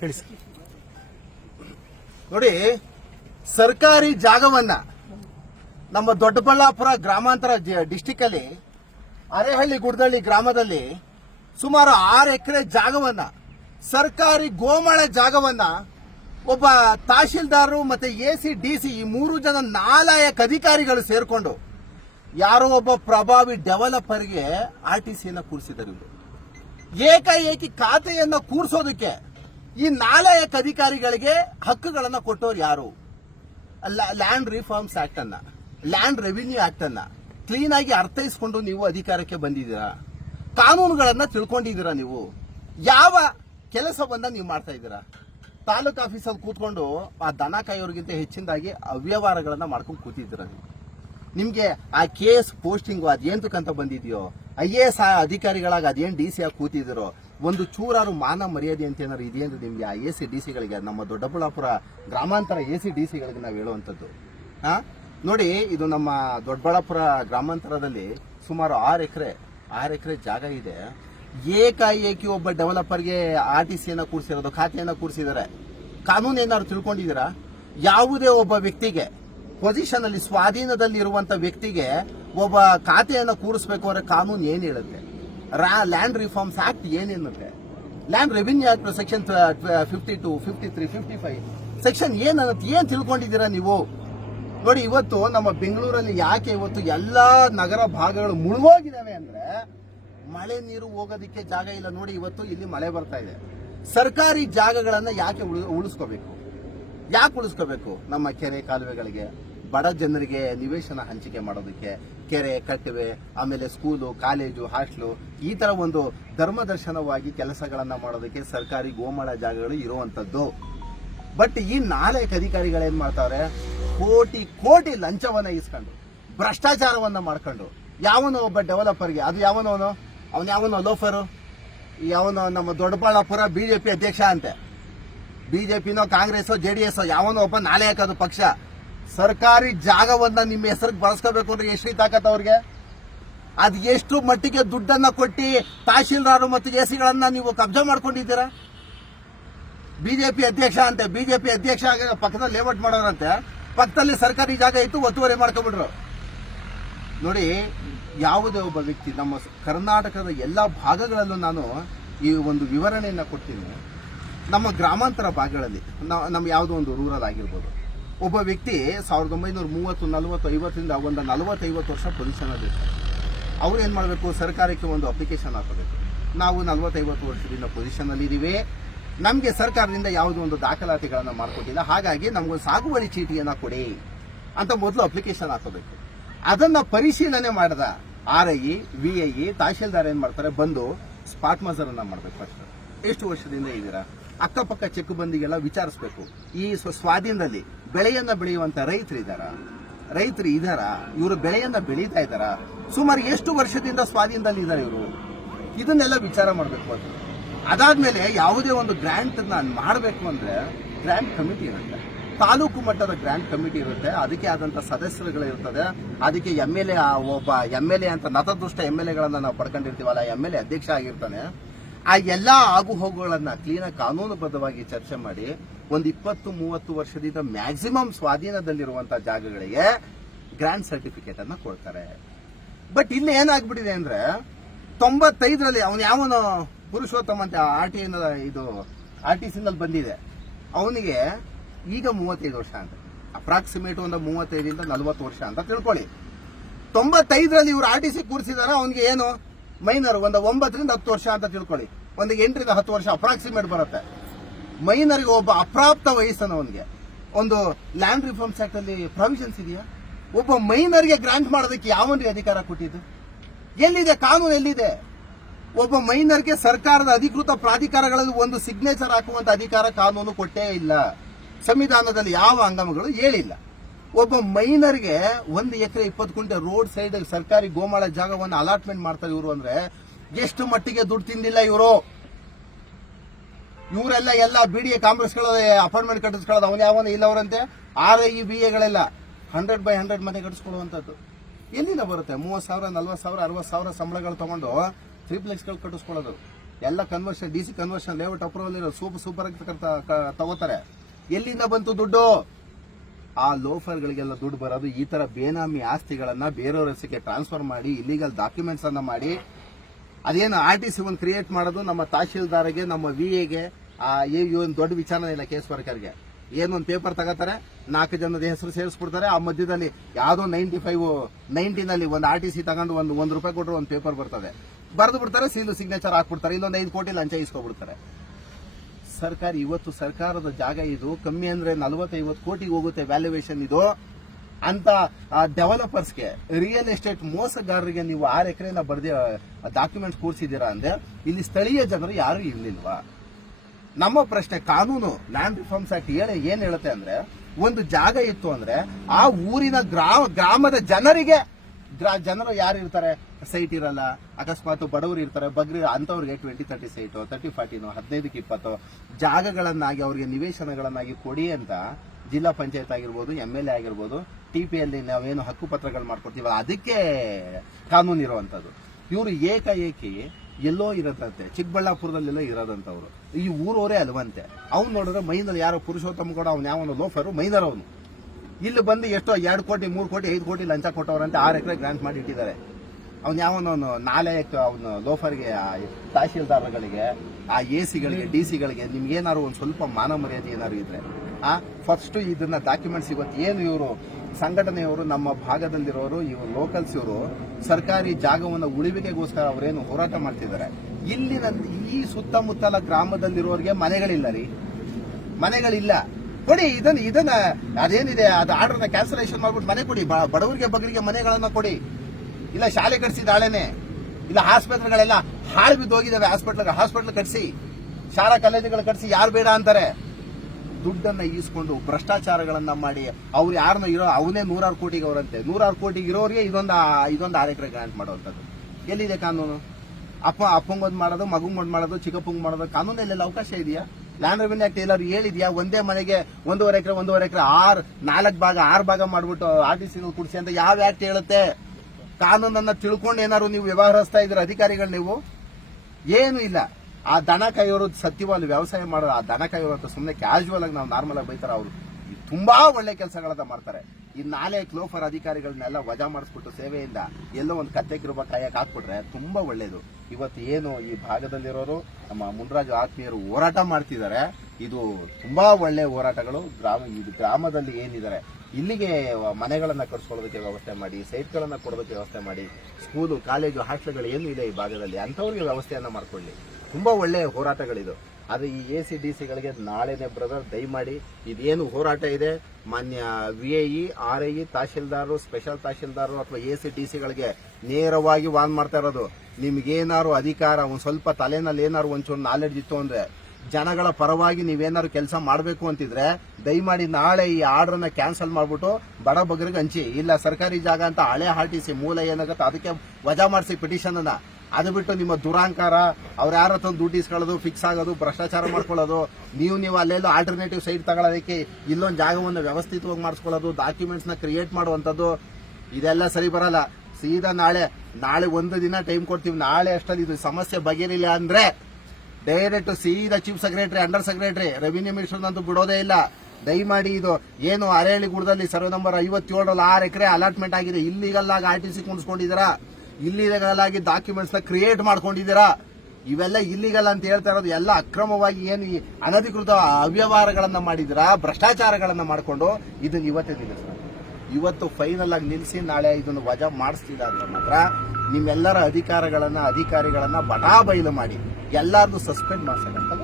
ಹೇಳಿ ನೋಡಿ, ಸರ್ಕಾರಿ ಜಾಗವನ್ನ ನಮ್ಮ ದೊಡ್ಡಬಳ್ಳಾಪುರ ಗ್ರಾಮಾಂತರ ಡಿಸ್ಟಿಕ್ ಅಲ್ಲಿ ಅರೆಹಳ್ಳಿ ಗುಡ್ದಳ್ಳಿ ಗ್ರಾಮದಲ್ಲಿ ಸುಮಾರು ಆರು ಎಕರೆ ಜಾಗವನ್ನ, ಸರ್ಕಾರಿ ಗೋಮಾಳ ಜಾಗವನ್ನ ಒಬ್ಬ ತಹಶೀಲ್ದಾರರು ಮತ್ತೆ ಎ ಸಿ, ಡಿ ಸಿ ಈ ಮೂರು ಜನ ನಾಲಾಯಕ ಅಧಿಕಾರಿಗಳು ಸೇರ್ಕೊಂಡು ಯಾರೋ ಒಬ್ಬ ಪ್ರಭಾವಿ ಡೆವಲಪರ್ಗೆ ಆರ್ ಟಿ ಸಿಯನ್ನು ಕೂರಿಸಿದ್ದಾರೆ ಇವರು. ಏಕಾಏಕಿ ಖಾತೆಯನ್ನ ಕೂರಿಸೋದಕ್ಕೆ ಈ ನಾಲಾಯಕ ಅಧಿಕಾರಿಗಳಿಗೆ ಹಕ್ಕುಗಳನ್ನ ಕೊಟ್ಟವ್ರು ಯಾರು? ಲ್ಯಾಂಡ್ ರಿಫಾರ್ಮ್ಸ್ ಆಕ್ಟ್ ಅನ್ನ ಲ್ಯಾಂಡ್ ರೆವಿನ್ಯೂ ಆಕ್ಟ್ ಅನ್ನ ಕ್ಲೀನ್ ಆಗಿ ಅರ್ಥೈಸ್ಕೊಂಡು ನೀವು ಅಧಿಕಾರಕ್ಕೆ ಬಂದಿದ್ದೀರಾ? ಕಾನೂನುಗಳನ್ನ ತಿಳ್ಕೊಂಡಿದ್ದೀರಾ ನೀವು? ಯಾವ ಕೆಲಸವನ್ನ ನೀವು ಮಾಡ್ತಾ ಇದ್ದೀರಾ? ತಾಲೂಕ್ ಆಫೀಸಲ್ಲಿ ಕೂತ್ಕೊಂಡು ಆ ದನ ಕಾಯೋರಿಗಿಂತ ಹೆಚ್ಚಿನದಾಗಿ ಅವ್ಯವಹಾರಗಳನ್ನ ಮಾಡ್ಕೊಂಡು ಕೂತಿದ್ದೀರಾ ನೀವು? ನಿಮ್ಗೆ ಆ ಕೆ ಎಸ್ ಪೋಸ್ಟಿಂಗ್ ಅದೇಂತಕ್ಕಂತ ಬಂದಿದೆಯೋ? ಐ ಎ ಎಸ್ ಅಧಿಕಾರಿಗಳಾಗ ಅದೇನ್ ಡಿ ಸಿ ಆಗಿ ಕೂತಿದ್ರು ಒಂದು ಚೂರಾರು ಮಾನ ಮರ್ಯಾದೆ ಅಂತ ಏನಾದ್ರು ಇದೆಯಂದ್ರೆ ನಿಮ್ಗೆ ಆ ಎ ಸಿ ಡಿ ಸಿಗಳಿಗೆ, ನಮ್ಮ ದೊಡ್ಡಬಳ್ಳಾಪುರ ಗ್ರಾಮಾಂತರ ಎ ಸಿ ಡಿ ಸಿಗಳಿಗೆ ನಾವು ಹೇಳುವಂಥದ್ದು. ಹಾ? ನೋಡಿ, ಇದು ನಮ್ಮ ದೊಡ್ಡಬಳ್ಳಾಪುರ ಗ್ರಾಮಾಂತರದಲ್ಲಿ ಸುಮಾರು ಆರು ಎಕರೆ ಆರು ಎಕರೆ ಜಾಗ ಇದೆ. ಏಕಾಏಕಿ ಒಬ್ಬ ಡೆವಲಪರ್ಗೆ ಆರ್ ಟಿ ಸಿಯನ್ನು ಕೂಡಿಸಿರೋದು ಖಾತೆಯನ್ನು ಕೂರಿಸಿದ್ದಾರೆ. ಕಾನೂನು ಏನಾದ್ರು ತಿಳ್ಕೊಂಡಿದ್ದೀರಾ? ಯಾವುದೇ ಒಬ್ಬ ವ್ಯಕ್ತಿಗೆ ಪೊಸಿಷನ್ ಅಲ್ಲಿ ಸ್ವಾಧೀನದಲ್ಲಿ ಇರುವಂತ ವ್ಯಕ್ತಿಗೆ ಒಬ್ಬ ಖಾತೆಯನ್ನು ಕೂರಿಸಬೇಕು ಅಂದ್ರೆ ಕಾನೂನು ಏನ್ ಹೇಳುತ್ತೆ? Land reforms act ಏನೇನುತ್ತೆ land revenue act section fifty two fifty three fifty five section ಏನನ್ನತ್ತೆ ಏನು ತಿಳ್ಕೊಂಡಿದ್ದೀರಾ ನೀವು? ನೋಡಿ, ಇವತ್ತು ನಮ್ಮ ಬೆಂಗಳೂರಲ್ಲಿ ಯಾಕೆ ಇವತ್ತು ಎಲ್ಲಾ ನಗರ ಭಾಗಗಳು ಮುಳುಗೋಗಿದಾವೆ ಅಂದ್ರೆ ಮಳೆ ನೀರು ಹೋಗೋದಕ್ಕೆ ಜಾಗ ಇಲ್ಲ. ನೋಡಿ, ಇವತ್ತು ಇಲ್ಲಿ ಮಳೆ ಬರ್ತಾ ಇದೆ. ಸರ್ಕಾರಿ ಜಾಗಗಳನ್ನು ಯಾಕೆ ಉಳಿ- ಉಳಿಸ್ಕೋಬೇಕು? ಯಾಕೆ ಉಳಿಸ್ಕೋಬೇಕು ನಮ್ಮ ಕೆರೆ ಕಾಲುವೆಗಳಿಗೆ? ಬಡ ಜನರಿಗೆ ನಿವೇಶನ ಹಂಚಿಕೆ ಮಾಡೋದಕ್ಕೆ ಕೆರೆ, ಕಟ್ಟುವೆ, ಆಮೇಲೆ ಸ್ಕೂಲು ಕಾಲೇಜು ಹಾಸ್ಟ್ಲು ಈ ತರ ಒಂದು ಧರ್ಮದರ್ಶನವಾಗಿ ಕೆಲಸಗಳನ್ನ ಮಾಡೋದಕ್ಕೆ ಸರ್ಕಾರಿ ಗೋಮಾಳ ಜಾಗಗಳು ಇರುವಂತದ್ದು. ಬಟ್ ಈ ನಾಲ್ಕು ಅಧಿಕಾರಿಗಳೇನ್ ಮಾಡ್ತಾವ್ರೆ? ಕೋಟಿ ಕೋಟಿ ಲಂಚವನ್ನ ಇಸ್ಕೊಂಡು ಭ್ರಷ್ಟಾಚಾರವನ್ನ ಮಾಡ್ಕೊಂಡು, ಯಾವನೋ ಒಬ್ಬ ಡೆವಲಪರ್ಗೆ ಅದು ಯಾವನವನು ಅವನು? ಯಾವನೋ ಲೋಫರು ಯಾವನೋ ನಮ್ಮ ದೊಡ್ಡಬಳ್ಳಾಪುರ ಬಿಜೆಪಿ ಅಧ್ಯಕ್ಷ ಅಂತೆ. ಬಿಜೆಪಿನೋ ಕಾಂಗ್ರೆಸ್ ಜೆ ಡಿ ಎಸ್ ಯಾವನೋ ಒಬ್ಬ ನಾಳೆ ಹಾಕೋದು ಪಕ್ಷ. ಸರ್ಕಾರಿ ಜಾಗವನ್ನ ನಿಮ್ಮ ಹೆಸರಿಗೆ ಬಳಸ್ಕೋಬೇಕು ಅಂದ್ರೆ ಎಷ್ಟು ತಾಕತ್ ಅವ್ರಿಗೆ? ಅದ್ ಎಷ್ಟು ಮಟ್ಟಿಗೆ ದುಡ್ಡನ್ನ ಕೊಟ್ಟಿ ತಹಶೀಲ್ದಾರು ಮತ್ತು ಎ ಸಿಗಳನ್ನ ನೀವು ಕಬ್ಜಾ ಮಾಡ್ಕೊಂಡಿದ್ದೀರಾ? ಬಿಜೆಪಿ ಅಧ್ಯಕ್ಷ ಅಂತೆ, ಬಿಜೆಪಿ ಅಧ್ಯಕ್ಷ ಆಗ ಪಕ್ಕದಲ್ಲಿ ಲೇಔಟ್ ಮಾಡೋರಂತೆ, ಪಕ್ಕದಲ್ಲಿ ಸರ್ಕಾರಿ ಜಾಗ ಇತ್ತು, ಒತ್ತುವರಿ ಮಾಡ್ಕೊಬಿಟ್ರು ನೋಡಿ, ಯಾವುದೇ ಒಬ್ಬ ವ್ಯಕ್ತಿ ನಮ್ಮ ಕರ್ನಾಟಕದ ಎಲ್ಲ ಭಾಗಗಳಲ್ಲೂ ನಾನು ಈ ಒಂದು ವಿವರಣೆಯನ್ನು ಕೊಡ್ತೀನಿ. ನಮ್ಮ ಗ್ರಾಮಾಂತರ ಭಾಗಗಳಲ್ಲಿ ನಮ್ಮ ಯಾವುದೋ ಒಂದು ರೂರಲ್ ಆಗಿರ್ಬೋದು. ಒಬ್ಬ ವ್ಯಕ್ತಿ ಸಾವಿರದ ಒಂಬೈನೂರ ಮೂವತ್ತು, ನಲವತ್ತು, ಐವತ್ತರಿಂದ ಒಂದು ನಲವತ್ತೈವತ್ತು ವರ್ಷ ಪೊಸಿಷನ್ ಅಲ್ಲಿ ಅವ್ರು ಏನು ಮಾಡಬೇಕು? ಸರ್ಕಾರಕ್ಕೆ ಒಂದು ಅಪ್ಲಿಕೇಶನ್ ಹಾಕಬೇಕು. ನಾವು ನಲವತ್ತೈವತ್ತು ವರ್ಷದಿಂದ ಪೊಸಿಷನ್ ಅಲ್ಲಿ ಇದೀವಿ. ನಮಗೆ ಸರ್ಕಾರದಿಂದ ಯಾವುದೋ ಒಂದು ದಾಖಲಾತಿಗಳನ್ನು ಮಾಡ್ಕೊಟ್ಟಿಲ್ಲ. ಹಾಗಾಗಿ ನಮ್ಗೊಂದು ಸಾಗುವಳಿ ಚೀಟಿಯನ್ನ ಕೊಡಿ ಅಂತ ಮೊದಲು ಅಪ್ಲಿಕೇಶನ್ ಹಾಕಬೇಕು ಅದನ್ನ ಪರಿಶೀಲನೆ ಮಾಡಿದ R I V I tahsildar ಏನು ಮಾಡ್ತಾರೆ? ಬಂದು ಸ್ಪಾಟ್ ಮಜರ್ ಅನ್ನ ಮಾಡ್ಬೇಕು ಫಸ್ಟ್ ಎಷ್ಟು ವರ್ಷದಿಂದ ಇದ್ದೀರಾ ಅಕ್ಕಪಕ್ಕ ಚೆಕ್ ಬಂದಿಗೆಲ್ಲ ವಿಚಾರಿಸಬೇಕು. ಈ ಸ್ವ- ಸ್ವಾಧೀನದಲ್ಲಿ ಬೆಳೆಯನ್ನ ಬೆಳೆಯುವಂತ ರೈತರು ಇದ್ದಾರಾ? ರೈತರು ಇದಾರ ಇವರು ಬೆಳೆಯನ್ನ ಬೆಳೀತಾ ಇದ್ದಾರಾ? ಸುಮಾರು ಎಷ್ಟು ವರ್ಷದಿಂದ ಸ್ವಾಧೀನದಲ್ಲಿ ಇದ್ದಾರೆ ಇವರು? ಇದನ್ನೆಲ್ಲ ವಿಚಾರ ಮಾಡಬೇಕು ಅಂತ ಅದಾದ್ಮೇಲೆ ಯಾವುದೇ ಒಂದು ಗ್ರಾಂಟ್ ಮಾಡಬೇಕು ಅಂದ್ರೆ ಗ್ರಾಂಟ್ ಕಮಿಟಿ ಇರುತ್ತೆ. ತಾಲೂಕು ಮಟ್ಟದ ಗ್ರಾಂಟ್ ಕಮಿಟಿ ಇರುತ್ತೆ. ಅದಕ್ಕೆ ಆದಂತ ಸದಸ್ಯರುಗಳು ಇರ್ತದೆ. ಅದಕ್ಕೆ ಎಂ ಎಲ್ ಎ ಒಬ್ಬ ಎಂ ಎಲ್ ಎ ಅಂತ ನತದೃಷ್ಟ ಎಂ ಎಲ್ ಎಗಳನ್ನು ನಾವು ಪಡ್ಕೊಂಡಿರ್ತೀವಲ್ಲ ಎಂ ಎಲ್ ಎ ಅಧ್ಯಕ್ಷ ಆಗಿರ್ತಾನೆ. ಆ ಎಲ್ಲ ಆಗು ಹೋಗುಗಳನ್ನ ಕ್ಲೀನಾಗಿ ಕಾನೂನುಬದ್ಧವಾಗಿ ಚರ್ಚೆ ಮಾಡಿ ಒಂದು ಇಪ್ಪತ್ತು, ಮೂವತ್ತು ವರ್ಷದಿಂದ ಮ್ಯಾಕ್ಸಿಮಮ್ ಸ್ವಾಧೀನದಲ್ಲಿರುವಂತಹ ಜಾಗಗಳಿಗೆ ಗ್ರ್ಯಾಂಡ್ ಸರ್ಟಿಫಿಕೇಟ್ ಅನ್ನ ಕೊಡ್ತಾರೆ. ಬಟ್ ಇಲ್ಲಿ ಏನಾಗ್ಬಿಟ್ಟಿದೆ ಅಂದ್ರೆ ತೊಂಬತ್ತೈದರಲ್ಲಿ ಅವನು ಯಾವನು ಪುರುಷೋತ್ತಮ ಅಂತ ಆರ್ ಟಿ ಇದು ಆರ್ ಟಿ ಸಿನಲ್ಲಿ ಬಂದಿದೆ. ಅವನಿಗೆ ಈಗ ಮೂವತ್ತೈದು ವರ್ಷ ಅಂತ. ಅಪ್ರಾಕ್ಸಿಮೇಟ್ ಒಂದು ಮೂವತ್ತೈದರಿಂದ ನಲವತ್ತು ವರ್ಷ ಅಂತ ತಿಳ್ಕೊಳ್ಳಿ. ತೊಂಬತ್ತೈದರಲ್ಲಿ ಇವರು ಆರ್ ಟಿ ಸಿ ಕೂರಿಸಿದಾರ, ಅವನಿಗೆ ಏನು ಮೈನರ್ ಒಂದು ಒಂಬತ್ತರಿಂದ ಹತ್ತು ವರ್ಷ ಅಂತ ತಿಳ್ಕೊಳ್ಳಿ. ಒಂದು ಎಂಟರಿಂದ ಹತ್ತು ವರ್ಷ ಅಪ್ರಾಕ್ಸಿಮೇಟ್ ಬರುತ್ತೆ. ಮೈನರ್ಗೆ ಒಬ್ಬ ಅಪ್ರಾಪ್ತ ವಯಸ್ಸನ ಅವನಿಗೆ. ಒಂದು ಲ್ಯಾಂಡ್ ರಿಫಾರ್ಮ್ಸ್ ಆಕ್ಟ್ ಅಲ್ಲಿ ಪ್ರಾವಿಷನ್ಸ್ ಇದೆಯಾ? ಒಬ್ಬ ಮೈನರ್ಗೆ ಗ್ರಾಂಟ್ ಮಾಡೋದಕ್ಕೆ ಯಾವನಿಗೆ ಅಧಿಕಾರ ಕೊಟ್ಟಿದ್ದು? ಎಲ್ಲಿದೆ? ಕಾನೂನು ಎಲ್ಲಿದೆ? ಒಬ್ಬ ಮೈನರ್ಗೆ ಸರ್ಕಾರದ ಅಧಿಕೃತ ಪ್ರಾಧಿಕಾರಗಳಲ್ಲಿ ಒಂದು ಸಿಗ್ನೇಚರ್ ಹಾಕುವಂತ ಅಧಿಕಾರ ಕಾನೂನು ಕೊಟ್ಟೇ ಇಲ್ಲ. ಸಂವಿಧಾನದಲ್ಲಿ ಯಾವ ಅಂಗಮಗಳು ಹೇಳಿಲ್ಲ. ಒಬ್ಬ ಮೈನರ್ಗೆ ಒಂದು ಎಕರೆ ಇಪ್ಪತ್ತು ಕುಂಟೆ ರೋಡ್ ಸೈಡ್ ಸರ್ಕಾರಿ ಗೋಮಾಳ ಜಾಗವನ್ನು ಅಲಾಟ್ಮೆಂಟ್ ಮಾಡ್ತಾರೆ ಇವರು ಅಂದ್ರೆ ಎಷ್ಟು ಮಟ್ಟಿಗೆ ದುಡ್ಡು ತಿಂದಿಲ್ಲ ಇವರು. ಇವರೆಲ್ಲ ಎಲ್ಲ ಬಿ ಡಿ ಎ ಕಾಂಗ್ರೆಸ್ಗಳ ಅಪಾರ್ಟ್ಮೆಂಟ್ ಕಟ್ಟಿಸ್ಕೊಳ್ಳೋದು ಅವನು ಇಲ್ಲ ಅವರಂತೆ? ಆರ್ ಐ ಬಿ ಎಗಳೆಲ್ಲ ಹಂಡ್ರೆಡ್ ಬೈ ಹಂಡ್ರೆಡ್ ಮನೆ ಕಟ್ಟಿಸ್ಕೊಳ್ಳುವಂಥದ್ದು. ಎಲ್ಲಿಂದ ಬರುತ್ತೆ? ಮೂವತ್ತು ಸಾವಿರ, ನಲ್ವತ್ತು ಸಾವಿರ, ಅರವತ್ತು ಸಾವಿರ ಸಂಬಳಗಳು ತಗೊಂಡು ತ್ರಿಪ್ಲೆಕ್ಸ್ಗಳು ಕಟ್ಟಿಸ್ಕೊಳ್ಳೋದು. ಎಲ್ಲ conversion D C conversion layout approval ಇರೋ ಸೂಪರ್ ಸೂಪರ್ ಆಗಿ ತಗೋತಾರೆ. ಎಲ್ಲಿಂದ ಬಂತು ದುಡ್ಡು? ಆ ಲೋಫರ್ಗಳಿಗೆಲ್ಲ ದುಡ್ಡು ಬರೋದು ಈ ತರ ಬೇನಾಮಿ ಆಸ್ತಿಗಳನ್ನ ಬೇರೆಯವ್ರ ಹೆಸರಿಗೆ ಟ್ರಾನ್ಸ್ಫರ್ ಮಾಡಿ ಇಲ್ಲಿಗಲ್ ಡಾಕ್ಯುಮೆಂಟ್ಸ್ ಅನ್ನ ಮಾಡಿ, ಅದೇನು ಆರ್ ಟಿ ಸಿ ಒಂದು ಕ್ರಿಯೇಟ್ ಮಾಡೋದು ನಮ್ಮ ತಹಶೀಲ್ದಾರ್ಗೆ, ನಮ್ಮ ವಿ ಎಗೆ ಒಂದು ದೊಡ್ಡ ವಿಚಾರ ಇಲ್ಲ ಕೇಸ್ ವರ್ಕರ್ಗೆ. ಏನೊಂದು ಪೇಪರ್ ತಗೋತಾರೆ, ನಾಲ್ಕು ಜನದ ಹೆಸರು ಸೇರಿಸ್ಬಿಡ್ತಾರೆ, ಆ ಮಧ್ಯದಲ್ಲಿ ಯಾವುದೋ ನೈಂಟಿ ಫೈವ್ ನೈಂಟಿನಲ್ಲಿ ಒಂದು ಆರ್ ಟಿ ಸಿ ತಗೊಂಡು ಒಂದು ಒಂದು ರೂಪಾಯಿ ಕೊಟ್ಟರು ಒಂದು ಪೇಪರ್ ಬರ್ತದೆ. ಬರೆದು ಬಿಡ್ತಾರೆ, ಸೀಲು ಸಿಗ್ನೇಚರ್ ಹಾಕ್ಬಿಡ್ತಾರೆ ಇಲ್ಲೊಂದು ಐದು ಕೋಟಿ ಲಂಚ ಇಸ್ಕೊಬಿಡ್ತಾರೆ. ಸರ್ಕಾರ ಇವತ್ತು ಸರ್ಕಾರದ ಜಾಗ ಇದು. ಕಮ್ಮಿ ಅಂದ್ರೆ ನಲವತ್ತೈವತ್ತು ಕೋಟಿಗೆ ಹೋಗುತ್ತೆ ವ್ಯಾಲ್ಯೂಯೇಷನ್ ಇದು. ಅಂತ ಡೆವಲಪರ್ಸ್ಗೆ ರಿಯಲ್ ಎಸ್ಟೇಟ್ ಮೋಸಗಾರರಿಗೆ ನೀವು ಆರು ಎಕರೆನ ಬರ್ದಿ ಡಾಕ್ಯುಮೆಂಟ್ಸ್ ಕೂರಿಸಿದ್ದೀರಾ ಅಂದ್ರೆ, ಇಲ್ಲಿ ಸ್ಥಳೀಯ ಜನರು ಯಾರು ಇರ್ಲಿಲ್ವಾ? ನಮ್ಮ ಪ್ರಶ್ನೆ, ಕಾನೂನು ಲ್ಯಾಂಡ್ ರಿಫಾರ್ಮ್ಸ್ ಆಕ್ಟ್ ಹೇಳಿ ಏನ್ ಹೇಳುತ್ತೆ ಅಂದ್ರೆ, ಒಂದು ಜಾಗ ಇತ್ತು ಅಂದ್ರೆ, ಆ ಊರಿನ ಗ್ರಾಮ ಗ್ರಾಮದ ಜನರಿಗೆ ಜನರು ಯಾರು ಇರ್ತಾರೆ? ಸೈಟ್ ಇರಲ್ಲ. ಅಕಸ್ಮಾತ್ ಬಡವರು ಇರ್ತಾರೆ ಬಗ್ರಿ ಅಂತವ್ರಿಗೆ ಟ್ವೆಂಟಿ ತರ್ಟಿ ಸೈಟು ತರ್ಟಿ ಫಾರ್ಟಿನೋ ಹದಿನೈದಕ್ಕೆ ಇಪ್ಪತ್ತು ಜಾಗಗಳನ್ನಾಗಿ, ಅವರಿಗೆ ನಿವೇಶನಗಳನ್ನಾಗಿ ಕೊಡಿ ಅಂತ ಜಿಲ್ಲಾ ಪಂಚಾಯತ್ ಆಗಿರ್ಬೋದು ಎಂ ಎಲ್ ಎ ಆಗಿರ್ಬೋದು ಟಿ ಪಿ ಅಲ್ಲಿ ನಾವೇನು ಹಕ್ಕುಪತ್ರಗಳು ಮಾಡ್ಕೊಡ್ತೀವಲ್ಲ ಅದಕ್ಕೆ ಕಾನೂನು ಇರುವಂತದ್ದು ಇವರು ಏಕಾಏಕಿ ಎಲ್ಲೋ ಇರತ್ತಂತೆ ಚಿಕ್ಕಬಳ್ಳಾಪುರದಲ್ಲೆಲ್ಲೋ ಇರೋದಂತವ್ರು ಈ ಊರವರೇ ಅಲ್ವಂತೆ. ಅವ್ನು ನೋಡಿದ್ರೆ ಮೈನಲ್ಲಿ ಯಾರೋ ಪುರುಷೋತ್ತಮ ಕೂಡ ಅವ್ನು ಯಾವನು ಲೋಫರು ಮೈನರ್ ಅವನು. ಇಲ್ಲಿ ಬಂದು ಎಷ್ಟೋ ಎರಡು ಕೋಟಿ, ಮೂರು ಕೋಟಿ, ಐದು ಕೋಟಿ ಲಂಚ ಕೊಟ್ಟವರಂತೆ ಆರು ಎಕರೆ ಗ್ರಾಂಟ್ ಮಾಡಿ ಇಟ್ಟಿದ್ದಾರೆ. ಅವ್ನು ಯಾವನವನು ನಾಲೆ ಅವನು ಲೋಫರ್ಗೆ ಆ ತಹಶೀಲ್ದಾರ್ಗಳಿಗೆ ಆ ಎ ಸಿಗಳಿಗೆ ಡಿ ಸಿಗಳಿಗೆ ನಿಮ್ಗೇನಾದ್ರು ಒಂದು ಸ್ವಲ್ಪ ಮಾನ ಮರ್ಯಾದೆ ಏನಾದ್ರು ಇದ್ರೆ ಆ ಫಸ್ಟ್ ಇದನ್ನ ಡಾಕ್ಯುಮೆಂಟ್ಸ್ ಇವತ್ತು ಏನು ಇವರು? ಸಂಘಟನೆಯವರು ನಮ್ಮ ಭಾಗದಲ್ಲಿರೋರು ಇವರು ಲೋಕಲ್ಸ್ ಇವರು ಸರ್ಕಾರಿ ಜಾಗವನ್ನು ಉಳಿವಿಕೆಗೋಸ್ಕರ ಅವರೇನು ಹೋರಾಟ ಮಾಡ್ತಿದ್ದಾರೆ. ಇಲ್ಲಿನ ಈ ಸುತ್ತಮುತ್ತಲ ಗ್ರಾಮದಲ್ಲಿರೋರಿಗೆ ಮನೆಗಳಿಲ್ಲ ರೀ. ಮನೆಗಳಿಲ್ಲ. ಕೊಡಿ ಇದನ್ನ ಇದನ್ನ ಅದೇನಿದೆ ಅದು ಆರ್ಡರ್ನ ಕ್ಯಾನ್ಸಲೇಷನ್ ಮಾಡ್ಬಿಟ್ಟು ಮನೆ ಕೊಡಿ ಬಡವರಿಗೆ ಬಗ್ಗರಿಗೆ ಮನೆಗಳನ್ನ ಕೊಡಿ. ಇಲ್ಲ ಶಾಲೆ ಕಟ್ಸಿ ಇಲ್ಲ ಆಸ್ಪತ್ರೆಗಳೆಲ್ಲ ಹಾಳು ಬಿದ್ದು ಹೋಗಿದ್ದಾವೆ ಹಾಸ್ಪಿಟ್ಲ್ ಹಾಸ್ಪಿಟ್ಲ್ ಕಟ್ಸಿ. ಶಾಲಾ ಕಾಲೇಜುಗಳು ಕಟ್ಸಿ, ಯಾರು ಬೇಡ ಅಂತಾರೆ. ದುಡ್ಡನ್ನ ಈಸ್ಕೊಂಡು ಭ್ರಷ್ಟಾಚಾರಗಳನ್ನ ಮಾಡಿ, ಅವ್ರು ಯಾರನ್ನ ಇರೋ, ಅವನೇ ನೂರಾರು ಕೋಟಿಗೆ ಅವರಂತೆ. ನೂರಾರು ಕೋಟಿಗೆ ಇರೋರಿಗೆ ಇದೊಂದು ಇದೊಂದು ಆರು ಎಕರೆ ಗ್ರಾಂಟ್ ಮಾಡುವಂಥದ್ದು. ಎಲ್ಲಿದೆ ಕಾನೂನು? ಅಪ್ಪ, ಅಪ್ಪಂಗೊಂದು ಮಾಡೋದು ಮಗು ಮಾಡೋದು ಚಿಕ್ಕಪ್ಪಂಗ್ ಮಾಡೋದು ಕಾನೂನಲ್ಲಿ ಅವಕಾಶ ಇದೆಯಾ? ಲ್ಯಾಂಡ್ ರೆವಿನ್ಯೂ ಆಕ್ಟ್ ಎಲ್ಲರೂ ಹೇಳಿದ್ಯಾ? ಒಂದೇ ಮನೆಗೆ ಒಂದೂವರೆ ಎಕರೆ ಒಂದೂವರೆ ಎಕರೆ, ಆರು, ನಾಲ್ಕು ಭಾಗ, ಆರು ಭಾಗ ಮಾಡಿಬಿಟ್ಟು ಆರ್ ಟಿ ಸಿ ಕುಡಿಸಿ ಅಂತ ಯಾವ ಆಕ್ಟ್ ಹೇಳುತ್ತೆ? ಕಾನೂನನ್ನ ತಿಳ್ಕೊಂಡು ಏನಾದ್ರು ನೀವು ವ್ಯವಹರಿಸ್ತಾ ಇದ್ರ ಅಧಿಕಾರಿಗಳು ನೀವು? ಏನು ಇಲ್ಲ. ಆ ದನ ಕಾಯೋರು ಸತ್ಯವಾಗಿ ವ್ಯವಸಾಯ ಮಾಡೋರು ಆ ದನ ಕಾಯೋರು ಸುಮ್ಮನೆ ಕ್ಯಾಶುವಲ್ ಆಗಿ ನಾವು ನಾರ್ಮಲ್ ಆಗಿ ಬೈತಾರ ಅವರು. ತುಂಬಾ ಒಳ್ಳೆ ಕೆಲಸಗಳನ್ನ ಮಾಡ್ತಾರೆ. ಈ ನಾಲೆ ಕ್ಲೋಫರ್ ಅಧಿಕಾರಿಗಳನ್ನೆಲ್ಲ ವಜಾ ಮಾಡಿಸ್ಬಿಟ್ಟು ಸೇವೆಯಿಂದ ಎಲ್ಲೋ ಒಂದು ಕತ್ತೆಗೆ ಕಿರುಬ ಕಾಯಕ್ ಹಾಕ್ಬಿಟ್ರೆ ತುಂಬಾ ಒಳ್ಳೇದು. ಇವತ್ತು ಏನು ಈ ಭಾಗದಲ್ಲಿರೋರು ನಮ್ಮ ಮುನ್ರಾಜು ಆತ್ಮೀಯರು ಹೋರಾಟ ಮಾಡ್ತಿದ್ದಾರೆ. ಇದು ತುಂಬಾ ಒಳ್ಳೆ ಹೋರಾಟಗಳು. ಗ್ರಾಮ ಇದು ಗ್ರಾಮದಲ್ಲಿ ಏನಿದ್ದಾರೆ? ಇಲ್ಲಿಗೆ ಮನೆಗಳನ್ನು ಕಟ್ಸ್ಕೊಳ್ಳೋದಕ್ಕೆ ವ್ಯವಸ್ಥೆ ಮಾಡಿ, ಸೈಟ್ಗಳನ್ನು ಕೊಡೋದಕ್ಕೆ ವ್ಯವಸ್ಥೆ ಮಾಡಿ, ಸ್ಕೂಲು, ಕಾಲೇಜು, ಹಾಸ್ಟೆಲ್ಗಳು ಏನು ಇದೆ ಈ ಭಾಗದಲ್ಲಿ ಅಂಥವ್ರಿಗೆ ವ್ಯವಸ್ಥೆಯನ್ನು ಮಾಡ್ಕೊಳ್ಳಿ. ತುಂಬಾ ಒಳ್ಳೆಯ ಹೋರಾಟಗಳಿದು. ಆದರೆ ಈ ಎ ಸಿ ಡಿ ಸಿಗಳಿಗೆ ನಾಳೆನೆ ಬ್ರದರ್ ದಯಮಾಡಿ ಇದೇನು ಹೋರಾಟ ಇದೆ? ಮಾನ್ಯ ವಿ ಐ ಆರ್ ಐ ತಹಶೀಲ್ದಾರರು ಸ್ಪೆಷಲ್ ತಹಶೀಲ್ದಾರರು ಅಥವಾ ಎ ಸಿ ಡಿ ಸಿಗಳಿಗೆ ನೇರವಾಗಿ ವಾನ್ ಮಾಡ್ತಾ ಇರೋದು. ನಿಮ್ಗೇನಾದ್ರು ಅಧಿಕಾರ, ಒಂದು ಸ್ವಲ್ಪ ತಲೆನಲ್ಲಿ ಏನಾದ್ರು ಒಂಚೂರು ನಾಲೆಡ್ಜ್ ಇತ್ತು ಅಂದ್ರೆ ಜನಗಳ ಪರವಾಗಿ ನೀವೇನಾದ್ರು ಕೆಲಸ ಮಾಡಬೇಕು ಅಂತಿದ್ರೆ, ದಯಮಾಡಿ ನಾಳೆ ಈ ಆರ್ಡರ್ನ ಕ್ಯಾನ್ಸಲ್ ಮಾಡ್ಬಿಟ್ಟು ಬಡ ಬಗ್ಗರಿಗೆ ಹಂಚಿ. ಇಲ್ಲ, ಸರ್ಕಾರಿ ಜಾಗ ಅಂತ ಹಳೆ ಆರ್ ಟಿ ಸಿ ಮೂಲ ಏನಾಗುತ್ತೆ ಅದಕ್ಕೆ ವಜಾ ಮಾಡಿಸಿ ಪಿಟಿಷನ್ ಅನ್ನ. ಅದು ಬಿಟ್ಟು ನಿಮ್ಮ ದುರಾಂಕಾರ, ಅವ್ರು ಯಾರ ಹತ್ರ ದುಡ್ಡು ಇಸ್ಕೊಳ್ಳೋದು ಫಿಕ್ಸ್ ಆಗೋದು, ಭ್ರಷ್ಟಾಚಾರ ಮಾಡ್ಕೊಳ್ಳೋದು, ನೀವು ನೀವು ಅಲ್ಲೆಲ್ಲೋ ಆಲ್ಟರ್ನೇಟಿವ್ ಸೈಟ್ ತಗೊಳ್ಳೋದಕ್ಕೆ ಇಲ್ಲೊಂದು ಜಾಗವನ್ನು ವ್ಯವಸ್ಥಿತವಾಗಿ ಮಾಡಿಸ್ಕೊಳ್ಳೋದು ಡಾಕ್ಯುಮೆಂಟ್ಸ್ನ ಕ್ರಿಯೇಟ್ ಮಾಡುವಂಥದ್ದು, ಇದೆಲ್ಲ ಸರಿ ಬರಲ್ಲ. ಸೀದಾ ನಾಳೆ ನಾಳೆ ಒಂದು ದಿನ ಟೈಮ್ ಕೊಡ್ತೀವಿ. ನಾಳೆ ಅಷ್ಟರಲ್ಲಿ ಇದು ಸಮಸ್ಯೆ ಬಗೆಹರಿಲ್ಲ ಅಂದ್ರೆ ಡೈರೆಕ್ಟ್ ಸೀದಾ chief secretary, under secretary, revenue minister ಅಂತೂ ಬಿಡೋದೇ ಇಲ್ಲ. ದಯಮಾಡಿ ಇದು ಏನು ಅರೇಳಿ ಗುಡದಲ್ಲಿ ಸರ್ವೆ ನಂಬರ್ ಐವತ್ತೇಳರಲ್ಲಿ ಆರು ಎಕರೆ ಅಲಾಟ್ಮೆಂಟ್ ಆಗಿದೆ. ಇಲ್ಲಿಗಲ್ ಆಗಿ ಆರ್ ಟಿ ಸಿ ಕುಣಿಸ್ಕೊಂಡಿದ್ದೀರಾ ಇಲ್ಲಿಗಲ್ ಆಗಿ ಡಾಕ್ಯುಮೆಂಟ್ಸ್ನ ಕ್ರಿಯೇಟ್ ಮಾಡ್ಕೊಂಡಿದ್ದೀರಾ? ಇವೆಲ್ಲ ಇಲ್ಲಿಗಲ್ ಅಂತ ಹೇಳ್ತಾ ಇರೋದು ಎಲ್ಲ ಅಕ್ರಮವಾಗಿ ಏನು ಅನಧಿಕೃತ ಅವ್ಯವಹಾರಗಳನ್ನು ಮಾಡಿದಿರಾ ಭ್ರಷ್ಟಾಚಾರಗಳನ್ನು ಮಾಡಿಕೊಂಡು? ಇದನ್ನು ಇವತ್ತೇ ನಿಲ್ಲಿಸ್ತಾರೆ. ಇವತ್ತು ಫೈನಲ್ ಆಗಿ ನಿಲ್ಲಿಸಿ ನಾಳೆ ಇದನ್ನು ವಜಾ ಮಾಡಿಸ್ತಿಲ್ಲ ಮಾತ್ರ ನಿಮ್ಮೆಲ್ಲರ ಅಧಿಕಾರಗಳನ್ನ ಅಧಿಕಾರಿಗಳನ್ನ ಬಟಾ ಬಯಲು ಮಾಡಿ. ಎಲ್ಲಾರ್ದು ಸಸ್ಪೆಂಡ್ ಮಾಡ್ಸಕ್ಕಂತ